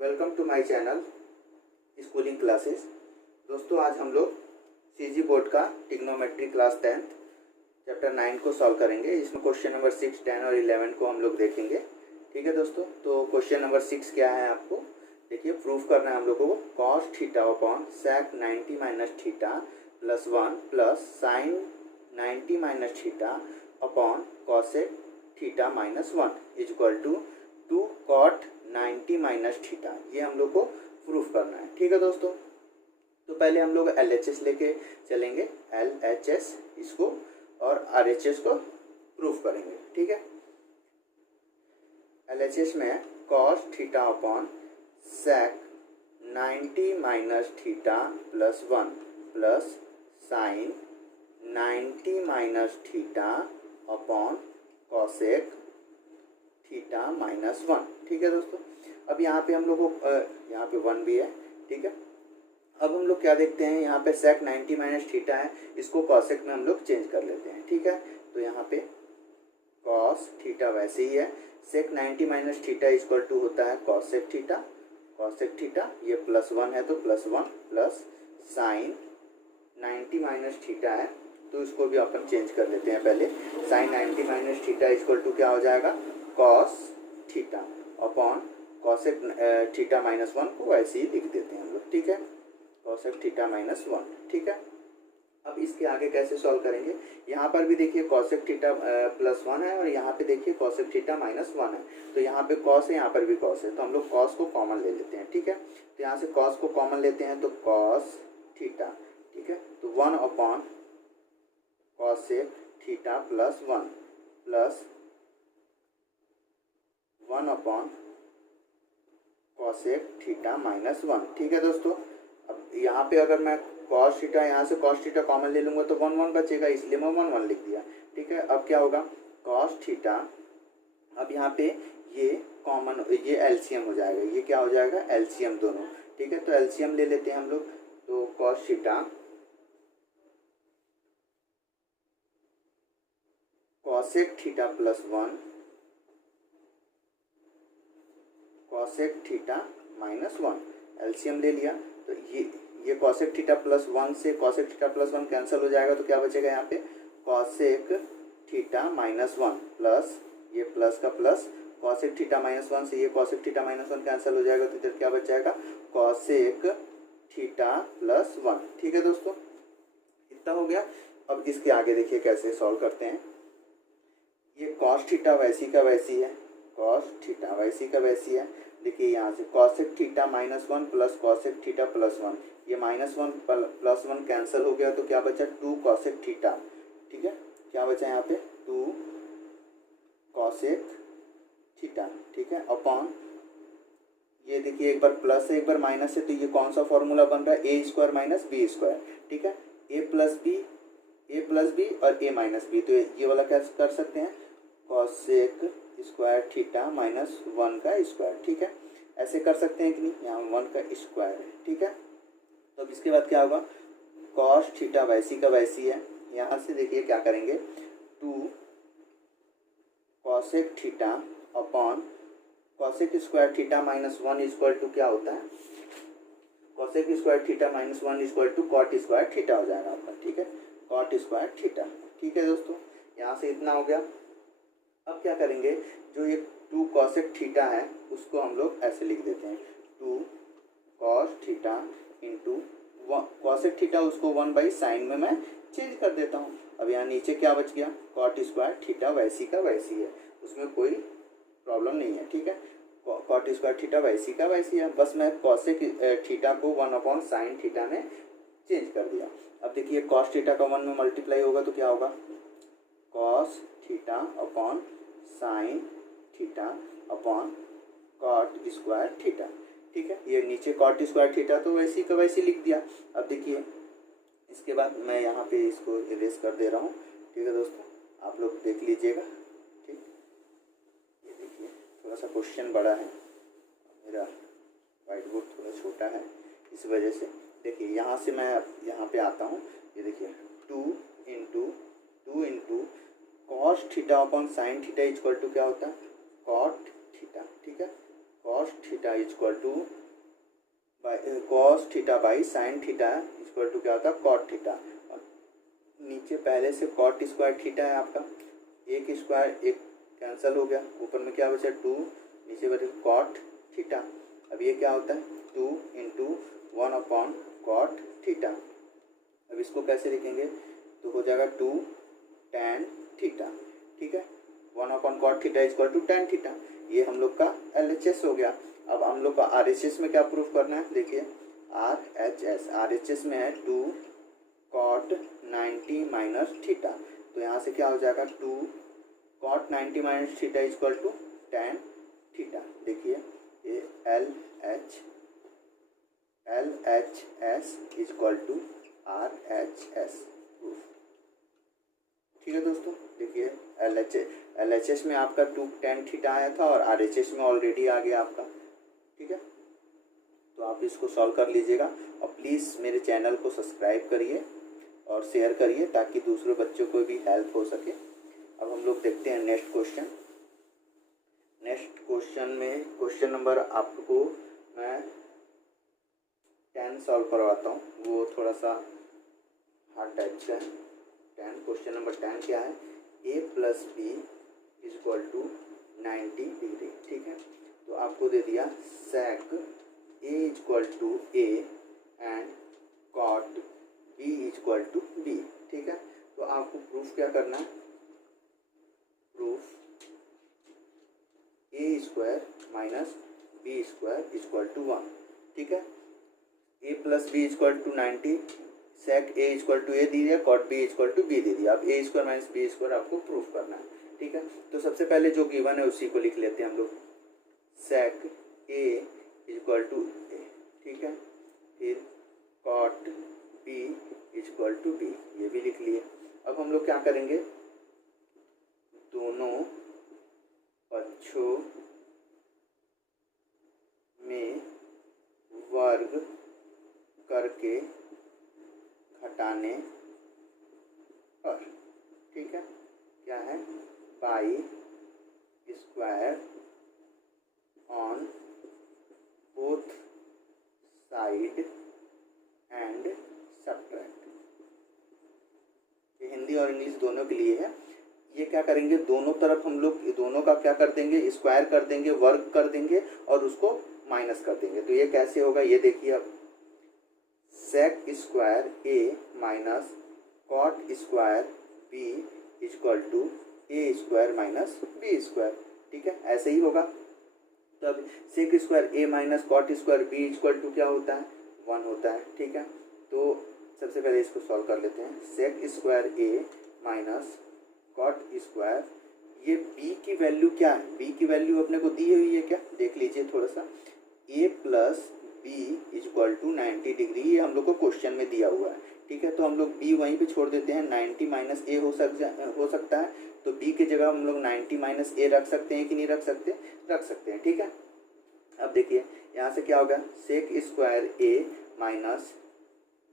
Welcome to my channel schooling classes. दोस्तों आज हम लोग सीजी बोर्ड का ट्रिग्नोमेट्री क्लास 10th चैप्टर 9 को सॉल्व करेंगे। इसमें क्वेश्चन नंबर 6, 10 और 11 को हम लोग देखेंगे। ठीक है दोस्तों, तो क्वेश्चन नंबर 6 क्या है आपको देखिए प्रूफ करना है हम लोगों को। Cos theta upon sec 90 minus theta plus 1 plus sine 90 minus theta upon cosec theta minus 1 is equal to 2 cot 90 minus theta. ये हम लोग को प्रूफ करना है। ठीक है दोस्तों, तो पहले हम लोग LHS लेके चलेंगे, LHS इसको और RHS को प्रूफ करेंगे। ठीक है, LHS में cos theta upon sec 90 minus theta plus 1 plus sine 90 minus theta upon cosec theta minus 1। ठीक है दोस्तों, अब यहाँ पे हम लोग को यहाँ पे 1 भी है। ठीक है, अब हम लोग क्या देखते हैं, यहाँ पे सेक 90 माइनस थीटा है, इसको कॉसेक में हम लोग चेंज कर लेते हैं। ठीक है, तो यहाँ पे कॉस थीटा वैसे ही है, सेक 90 माइनस थीटा इक्वल टू होता है कॉसेक थीटा। कॉसेक थीटा ये प्लस 1 है तो plus 1 plus sine 90 minus theta है तो इसको भी अपन चेंज कर लेते हैं। पहले sine 90 minus theta equal to क्या हो जाएगा, cos theta upon cosec theta minus 1 को वैसे ही लिख देते हैं हम लोग। ठीक है, कॉसेक थीटा माइनस 1। ठीक है, अब इसके आगे कैसे सॉल्व करेंगे, यहाँ पर भी देखिए कॉसेक थीटा प्लस 1 है और यहाँ पे देखिए कॉसेक थीटा माइनस 1 है। तो यहाँ पे कॉस है, यहाँ पर भी कॉस है, तो हम लोग कॉस को कॉमन ले लेते हैं। ठीक है, तो यहाँ से कॉस को कॉमन लेते हैं तो कॉस थीटा। ठीक है, तो 1 upon cosec theta plus 1 plus 1 upon cosec theta minus 1। ठीक है दोस्तों, अब यहाँ पे अगर मैं कॉस थीटा यहाँ से कॉस थीटा कॉमन ले लूँगा तो 1 1 बचेगा, इसलिए मैं 1 1 लिख दिया। ठीक है, अब क्या होगा कॉस थीटा, अब यहाँ पे ये कॉमन ये एलसीएम हो जाएगा, ये क्या हो जाएगा एलसीएम दोनों। ठीक है, तो एलसीएम ले लेते हैं हम लोग, तो cos theta cosec theta plus 1 cosec theta minus 1 LCM ले लिया। तो ये कॉसेक थीटा प्लस 1 से कॉसेक थीटा प्लस 1 कैंसिल हो जाएगा, तो क्या बचेगा यहाँ पे कॉसेक थीटा माइनस 1 प्लस ये प्लस का प्लस कॉसेक थीटा माइनस 1 से ये कॉसेक थीटा माइनस 1 कैंसिल हो जाएगा, तो इधर क्या बच जाएगा कॉसेक थीटा प्लस 1। ठीक है दोस्तों, इतना हो गया। अब इसके आगे देखिए कैसे सॉल्व करते हैं। ये कॉस थीटा वैसी का वैसी है, कॉस थीटा वैसी का वैसी है। देखिए यहाँ से cosec theta minus 1 plus cosec theta plus 1, ये माइनस 1 प्लस 1 कैंसिल हो गया, तो क्या बचा 2 कॉसेक थीटा। ठीक है, क्या बचा यहाँ पे 2 कॉसेक थीटा। ठीक है, अपॉन ये देखिए एक बार प्लस है एक बार माइनस है, तो ये कौन सा फॉर्मूला बन रहा है ए स्क्वायर माइनस बी स्क्वायर। ठीक है, ए प्लस बी और ए माइनस बी, तो ये वाला क्या कर सकते हैं कॉसेक स्क्वायर थीटा माइनस 1 का स्क्वायर। ठीक है, ऐसे कर सकते हैं कि नहीं, यहाँ 1 का स्क्वायर है। ठीक है, तो अब इसके बाद क्या होगा कॉस थीटा वैसी का वैसी है। यहाँ से देखिए क्या करेंगे 2 cosec theta upon cosec square theta minus 1 equal to क्या होता है cosec square theta minus 1 equal to cot square theta हो जाएगा आपका। ठीक है, कॉट स्क्वायर थीटा। ठीक है दोस्तों, यहाँ से इतना हो गया। अब क्या करेंगे, जो ये 2 कॉसेक थीटा है उसको हम लोग ऐसे लिख देते हैं 2 cos theta into cosec theta, उसको 1 बाई साइन में मैं चेंज कर देता हूँ। अब यहाँ नीचे क्या बच गया कॉट स्क्वायर थीटा वैसी का वैसी है, उसमें कोई प्रॉब्लम नहीं है। ठीक है, कॉट स्क्वायर थीटा वैसी का वैसी है, बस मैं कॉसेक थीटा को 1 अपॉन साइन थीटा में चेंज कर दिया। अब देखिए कॉस थीटा का 1 में मल्टीप्लाई होगा तो क्या होगा cos theta upon sine theta upon cot square theta. ठीक है, ये नीचे कॉट स्क्वायर थीटा तो वैसी का वैसी लिख दिया। अब देखिए इसके बाद मैं यहाँ पे इसको इरेज कर दे रहा हूँ। ठीक है दोस्तों, आप लोग देख लीजिएगा। ठीक, ये देखिए थोड़ा सा क्वेश्चन बड़ा है, मेरा वाइट बोर्ड थोड़ा छोटा है, इस वजह से देखिए यहाँ से मैं यहाँ पे आता हूँ। ये देखिए 2 into cos theta upon sine theta equal to क्या होता है कॉट थीटा। ठीक है, cos theta equal to cos theta by sine theta equal to क्या होता है कॉट थीटा। और नीचे पहले से कॉट स्क्वायर थीटा है आपका, एक स्क्वायर एक कैंसिल हो गया, ऊपर में क्या बचा 2, नीचे बचे कॉट थीटा। अब ये क्या होता है 2 इंटू 1 अपॉन कॉट थीटा। अब इसको कैसे लिखेंगे तो हो जाएगा 2 tan थीटा, ठीक है। 1 upon cot theta equal to tan theta. ये हम लोग का LHS हो गया। अब हम लोग का RHS में क्या प्रूफ करना है, देखिए RHS में है 2 cot 90 माइनस थीटा। तो यहाँ से क्या हो जाएगा 2 cot 90 minus theta equal to tan theta. देखिए ये LHS equal to RHS proof, ठीक है दोस्तों। देखिए LHS में आपका 2 tan थीटा आया था और RHS में ऑलरेडी आ गया आपका, ठीक है। तो आप इसको सॉल्व कर लीजिएगा और प्लीज़ मेरे चैनल को सब्सक्राइब करिए और शेयर करिए ताकि दूसरे बच्चों को भी हेल्प हो सके। अब हम लोग देखते हैं नेक्स्ट क्वेश्चन। नेक्स्ट क्वेश्चन में क्वेश्चन नंबर आपको मैं 10 सॉल्व करवाता हूँ, वो थोड़ा सा हार्ड टाइप का है। 10 क्वेश्चन नंबर 10 क्या है, a plus B equal to 90 degree, ठीक है। तो आपको दे दिया sec a equal to a and cot b equal to b, ठीक है। तो आपको प्रूफ क्या करना है, proof a square minus b square equal to 1, ठीक है। a plus B equal to 90, sec a equal to a दे दिया, cot b equal to b दे दिया। अब a square minus b square आपको प्रूफ करना है, ठीक है। तो सबसे पहले जो गिवन है उसी को लिख लेते हैं हम लोग, sec a equal to a, ठीक है। फिर cot b equal to b, ये भी लिख लिए। अब हम लोग क्या करेंगे, दोनों पक्षों में वर्ग करके घटाने पर, ठीक है, क्या है by square on both side and subtract. ये हिंदी और इंग्लिश दोनों के लिए है। ये क्या करेंगे, दोनों तरफ हम लोग दोनों का क्या कर देंगे, स्क्वायर कर देंगे, वर्ग कर देंगे और उसको माइनस कर देंगे। तो ये कैसे होगा, ये देखिए अब sec square a minus cot square b equal to a square minus b square, ठीक है, ऐसे ही होगा। तब sec square a minus cot square b equal to क्या होता है 1 होता है, ठीक है। तो सबसे पहले इसको सॉल्व कर लेते हैं, sec square a minus cot square, ये b की वैल्यू क्या है, b की वैल्यू अपने को दी हुई है क्या, देख लीजिए थोड़ा सा, a plus B equal to 90 degree, ये हम लोग को क्वेश्चन में दिया हुआ है, ठीक है। तो हम लोग b वहीं पे छोड़ देते हैं, 90 माइनस ए हो सकता है। तो b की जगह हम लोग 90 माइनस ए रख सकते हैं कि नहीं रख सकते, रख सकते हैं, ठीक है। अब देखिए यहाँ से क्या होगा, sec square a minus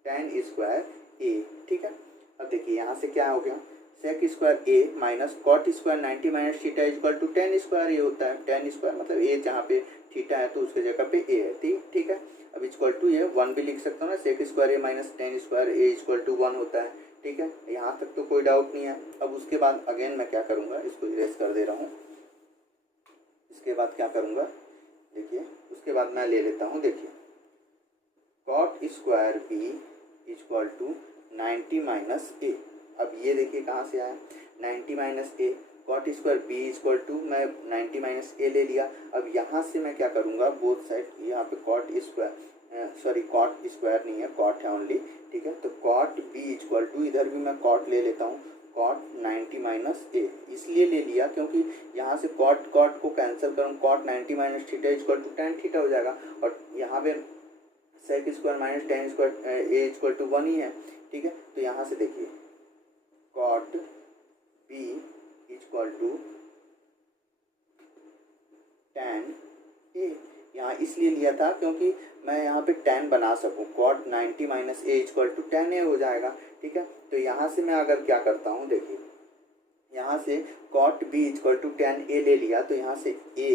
tan square a, ठीक है। अब देखिए यहाँ से क्या हो गया, sec square a minus cot square 90 minus theta equal to tan square a होता है। tan स्क्वायर मतलब a जहाँ पे थीटा है तो उसके जगह पे a है, ठीक है। अब इक्वल टू ये 1 भी लिख सकता हूँ ना, sec square a minus tan square a equal to 1 होता है, ठीक है। यहाँ तक तो कोई डाउट नहीं है। अब उसके बाद अगेन मैं क्या करूँगा, इसको इरेज कर दे रहा हूँ। इसके बाद क्या करूँगा, देखिए उसके बाद मैं ले लेता हूँ, देखिए cot square b equal to 90 minus a। अब ये देखिए कहाँ से आया, 90 minus a, cot square b equal to मैं 90 माइनस a ले लिया। अब यहाँ से मैं क्या करूँगा, बोथ साइड यहाँ पे कॉट स्क्वायर नहीं है, कॉट है ओनली, ठीक है। तो कॉट b इक्वल टू, इधर भी मैं कॉट ले लेता हूँ, कॉट 90 माइनस a इसलिए ले लिया क्योंकि यहाँ से कॉट को कैंसिल करूँ, cot 90 minus theta equal to tan theta हो जाएगा। और यहाँ पे sec square minus tan square a equal to 1 ही है, ठीक है। तो यहाँ से देखिए cot b equal to tan a, यहाँ इसलिए लिया था क्योंकि मैं यहाँ पे tan बना सकूँ, cot 90 minus a equal to tan a हो जाएगा, ठीक है। तो यहाँ से मैं अगर क्या करता हूँ, देखिए यहाँ से cot b equal to tan a ले लिया, तो यहाँ से a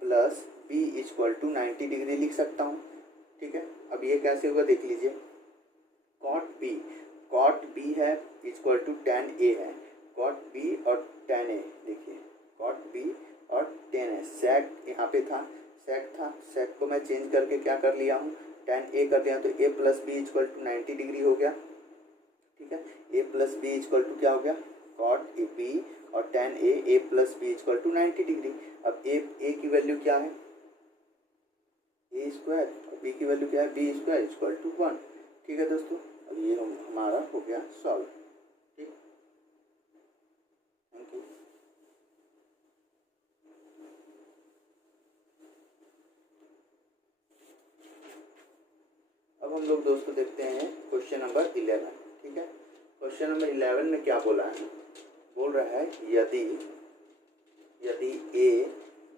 plus B equal to 90 degree लिख सकता हूँ। ठीक है, अब ये कैसे होगा देख लीजिए। कॉट बी है इक्वल टू tan ए है। कॉट बी और tan ए, देखिए कॉट बी और tan ए, सेक यहाँ पे था, सेक को मैं चेंज करके क्या कर लिया हूँ, tan ए कर दिया, तो a plus B equal to 90 degree हो गया। ठीक है, a plus B equal to क्या हो गया, कॉट ए बी और tan A plus B equal to 90 degree. अब a की वैल्यू क्या है, a स्क्वायर, b की वैल्यू क्या है, b स्क्वायर इक्वल टू 1। ठीक है दोस्तों, अब ये हमारा हो गया सॉल्व। ठीक, थैंक यू। अब हम लोग दोस्तों देखते हैं क्वेश्चन नंबर 11। ठीक है, क्वेश्चन नंबर 11 में क्या बोला है, बोल रहा है यदि ए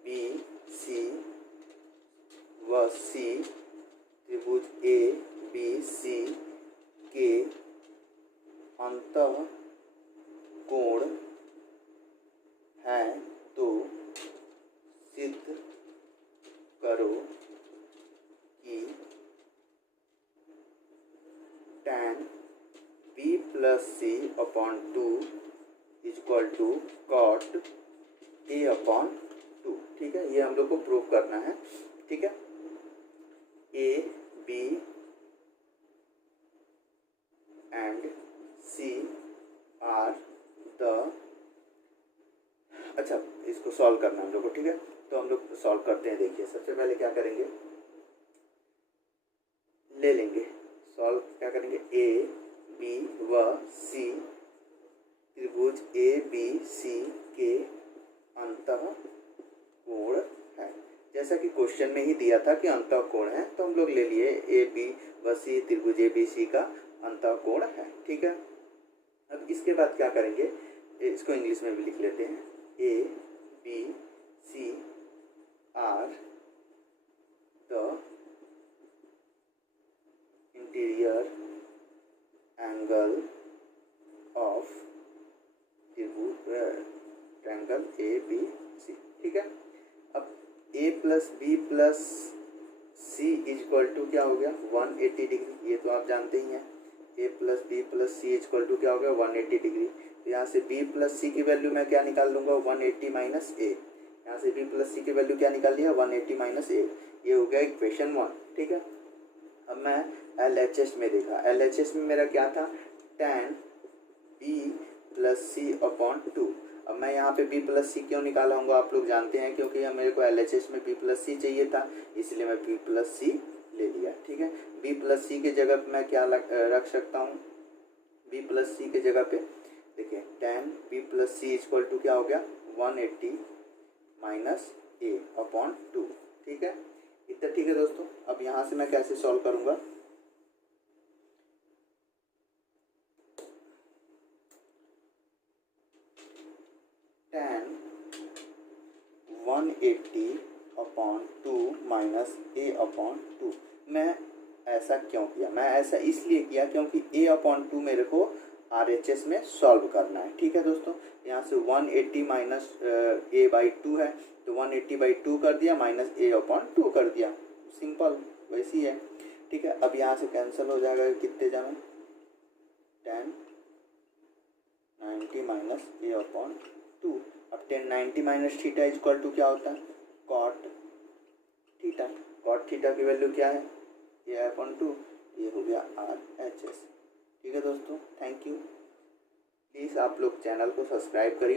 बी सी व सी त्रिभुज ए बी सी के अंतः कोण है तो सिद्ध करो कि tan b plus C upon 2 equal to कॉट a अपॉन 2। ठीक है, ये हम लोग को प्रूव करना है। ठीक है, a b and c are the, अच्छा इसको सॉल्व करना है हम लोग को। ठीक है, तो हम लोग सॉल्व करते हैं। देखिए सबसे पहले क्या करेंगे, ले लेंगे सॉल्व, क्या करेंगे, ए बी व सी त्रिभुज ए बी सी के अंतः कोण है। जैसा कि क्वेश्चन में ही दिया था कि अंतः कोण है, तो हम लोग ले लिए ए बी व सी त्रिभुज ए बी सी का अंतः कोण है। ठीक है, अब इसके बाद क्या करेंगे, इसको इंग्लिश में भी लिख लेते हैं, A B C are the interior angle of triangle A B C. ठीक है, अब A plus B plus C equal to क्या हो गया, 180 डिग्री। ये तो आप जानते ही हैं, A plus B plus C equal to क्या हो गया, 180 डिग्री। तो यहाँ से b प्लस सी की वैल्यू मैं क्या निकाल लूँगा, 180 माइनस ए। यहाँ से b प्लस सी की वैल्यू क्या निकाल लिया, 180 माइनस ए। ये हो गया इक्वेशन 1। ठीक है, अब मैं LHS में देखा, LHS में मेरा क्या था, tan b plus C upon 2। अब मैं यहाँ पे b प्लस सी क्यों निकाला हूँ आप लोग जानते हैं, क्योंकि मेरे को LHS में b प्लस सी चाहिए था, इसलिए मैं b प्लस सी ले लिया। ठीक है, b प्लस सी के जगह पे मैं क्या रख सकता हूँ, b प्लस सी के जगह पे देखिए tan b plus C equal to क्या हो गया, 180 माइनस ए अपॉन 2। ठीक है, इतना ठीक है दोस्तों। अब यहाँ से मैं कैसे सॉल्व करूँगा, tan 180 अपॉन 2 माइनस ए अपॉन 2। मैं ऐसा क्यों किया, मैं ऐसा इसलिए किया क्योंकि a अपॉन 2 मेरे को RHS में सॉल्व करना है। ठीक है दोस्तों, यहाँ से 180 माइनस ए बाई 2 है, तो 180 बाई 2 कर दिया, माइनस ए अपॉन 2 कर दिया, सिंपल वैसी है। ठीक है, अब यहाँ से कैंसिल हो जाएगा, कितने जाने, tan 90 माइनस ए अपॉन 2। अब tan 90 minus theta equal to क्या होता है, कॉट थीटा। कॉट थीटा की वैल्यू क्या है, ए अपॉन 2, ये हो गया RHS। ठीक है दोस्तों, थैंक यू। प्लीज़ आप लोग चैनल को सब्सक्राइब करिए।